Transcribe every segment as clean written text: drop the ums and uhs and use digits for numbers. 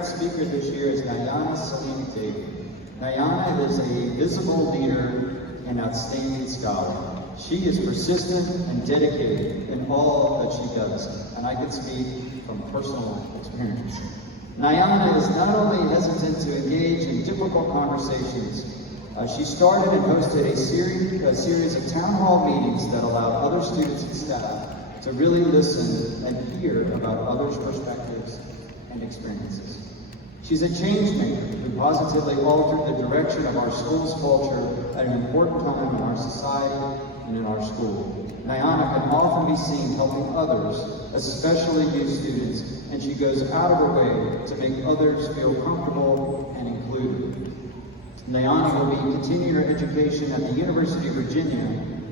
Grad speaker this year is Nayana, Celine, Xavier. Nayana is a visible leader and outstanding scholar. She is persistent and dedicated in all that she does, and I can speak from personal experience. Nayana is not only hesitant to engage in difficult conversations, she started and hosted a series of town hall meetings that allowed other students and staff to really listen and hear about others' perspectives and experiences. She's a change maker who positively altered the direction of our school's culture at an important time in our society and in our school. Nayana can often be seen helping others, especially youth students, and she goes out of her way to make others feel comfortable and included. Nayana will be continuing her education at the University of Virginia,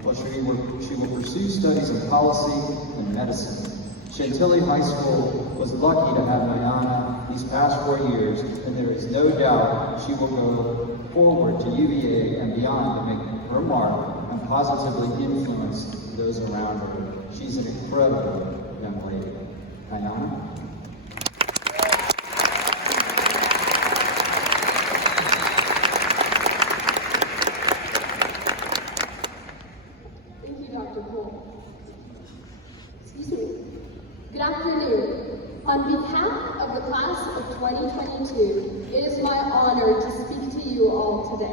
where she will pursue studies in policy and medicine. Chantilly High School was lucky to have Nayana these past 4 years, and there is no doubt she will go forward to UVA and beyond to make her mark and positively influence those around her. She's an incredible young lady. Nayana? Good afternoon. On behalf of the class of 2022, it is my honor to speak to you all today.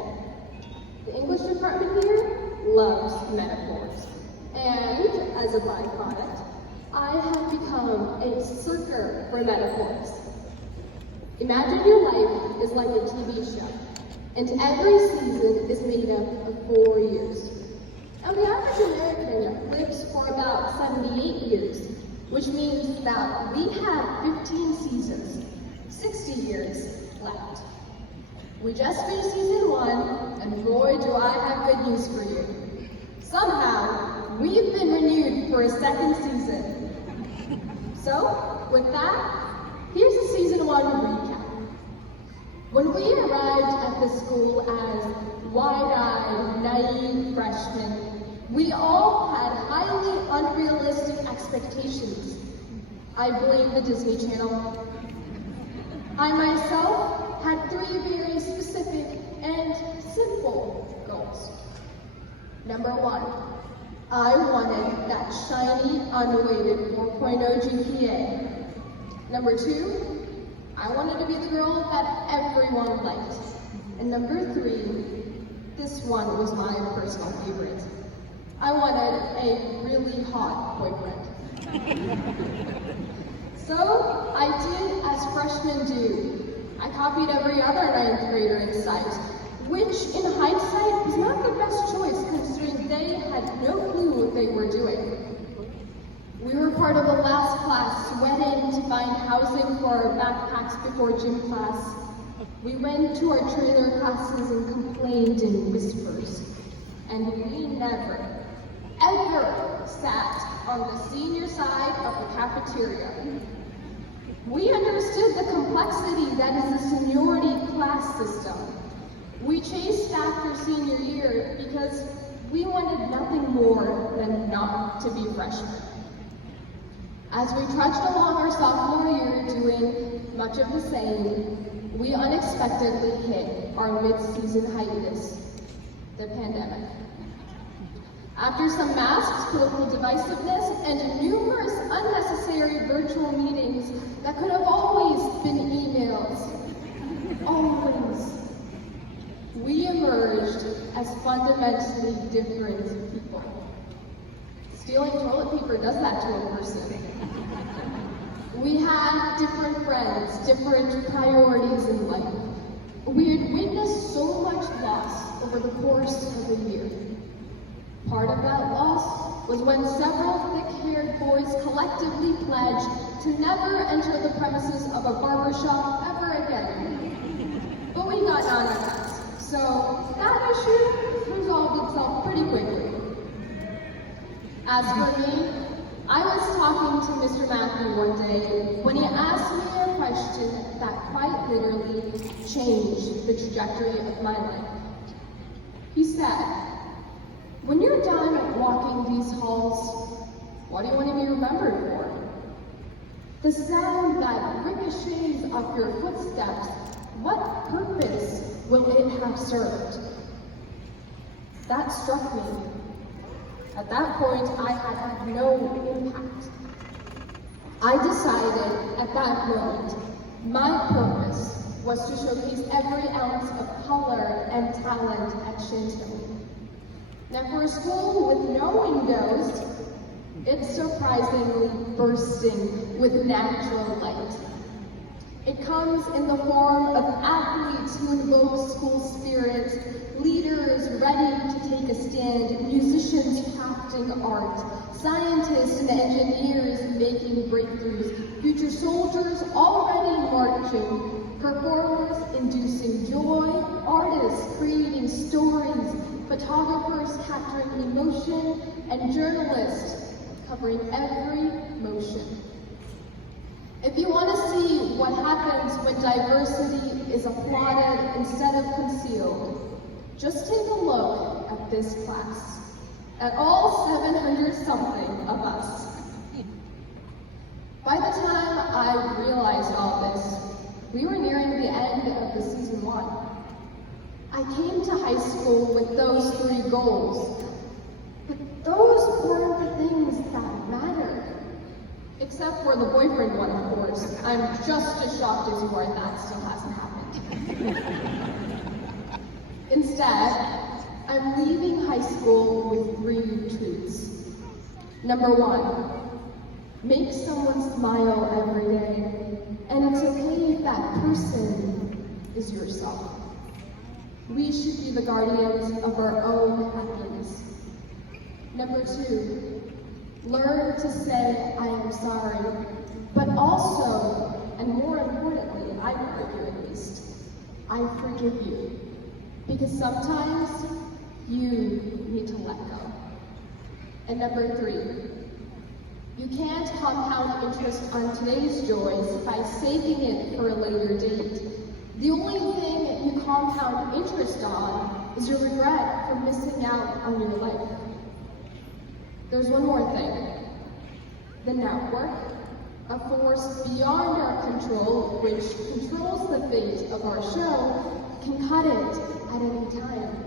The English department here loves metaphors, and as a byproduct, I have become a sucker for metaphors. Imagine your life is like a TV show, and every season is made up of 4 years. Now, the average American lives for about 78 years, which means that we have 15 seasons, 60 years left. We just finished season 1, and boy, do I have good news for you. Somehow, we've been renewed for a second season. So, with that, here's the season 1 recap. When we arrived at the school as wide-eyed, naive freshmen, we all had highly unrealistic expectations. I blame the Disney Channel. I myself had 3 very specific and simple goals. Number 1, I wanted that shiny, unweighted 4.0 GPA. Number 2, I wanted to be the girl that everyone liked. And number 3, this one was my personal favorite. I wanted a really hot boyfriend. So I did as freshmen do. I copied every other 9th grader in sight, which in hindsight was not the best choice considering they had no clue what they were doing. We were part of the last class sweating to find housing for our backpacks before gym class. We went to our trailer classes and complained in whispers. And we never, ever sat on the senior side of the cafeteria. We understood the complexity that is the seniority class system. We chased after senior year because we wanted nothing more than not to be freshmen. As we trudged along our sophomore year doing much of the same, we unexpectedly hit our mid-season hiatus, the pandemic. After some masks, political divisiveness, and numerous unnecessary virtual meetings that could have always been emails, we emerged as fundamentally different people. Stealing toilet paper does that to a person. We had different friends, different priorities in life. We had witnessed so much loss over the course of a year. Part of that loss was when several thick-haired boys collectively pledged to never enter the premises of a barbershop ever again. But we got none of that, so that issue resolved itself pretty quickly. As for me, I was talking to Mr. Matthew one day when he asked me a question that quite literally changed the trajectory of my life. He said, "When you're done walking these halls, what do you want to be remembered for?" The sound that ricochets off your footsteps, what purpose will it have served? That struck me. At that point, I had no impact. I decided at that moment, my purpose was to showcase every ounce of color and talent at Chantilly. Now for a school with no windows, it's surprisingly bursting with natural light. It comes in the form of athletes who invoke school spirit, leaders ready to take a stand, musicians crafting art, scientists and engineers making breakthroughs, future soldiers already marching, performers inducing joy, artists creating stories, photographers capturing emotion, and journalists covering every motion. If you want to see what happens when diversity is applauded instead of concealed, just take a look at this class, at all 700-something of us. By the time I realized all this, we were nearing the end of the season 1. I came to high school with those 3 goals, but those weren't the things that mattered. Except for the boyfriend one, of course. I'm just as shocked as you are that still hasn't happened. Instead, I'm leaving high school with 3 truths. Number 1, make someone smile every day, and it's okay if that person is yourself. We should be the guardians of our own happiness. Number 2, learn to say, I am sorry, but also, and more importantly, I would argue at least, I forgive you. Because sometimes you need to let go. And number 3, you can't compound interest on today's joys by saving it for a later date. The only thing you compound interest on is your regret for missing out on your life. There's one more thing. The network, a force beyond our control, which controls the fate of our show, can cut it at any time.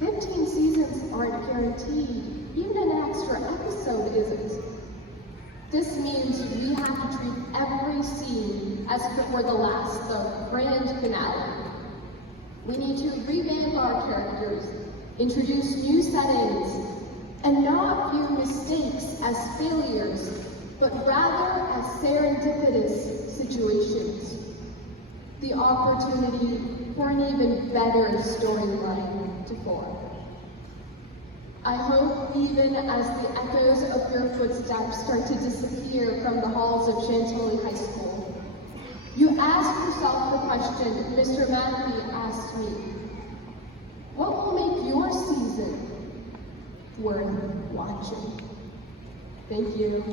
15 seasons aren't guaranteed, even an extra episode isn't. This means we have to treat every scene as if it were the last, the grand finale. We need to revamp our characters, introduce new settings, and not view mistakes as failures, but rather as serendipitous situations. The opportunity for an even better storyline to form. I hope even as the echoes of your footsteps start to disappear from the halls of Chantilly High School, you ask yourself the question Mr. Matthew asked me. What will make your season worth watching? Thank you.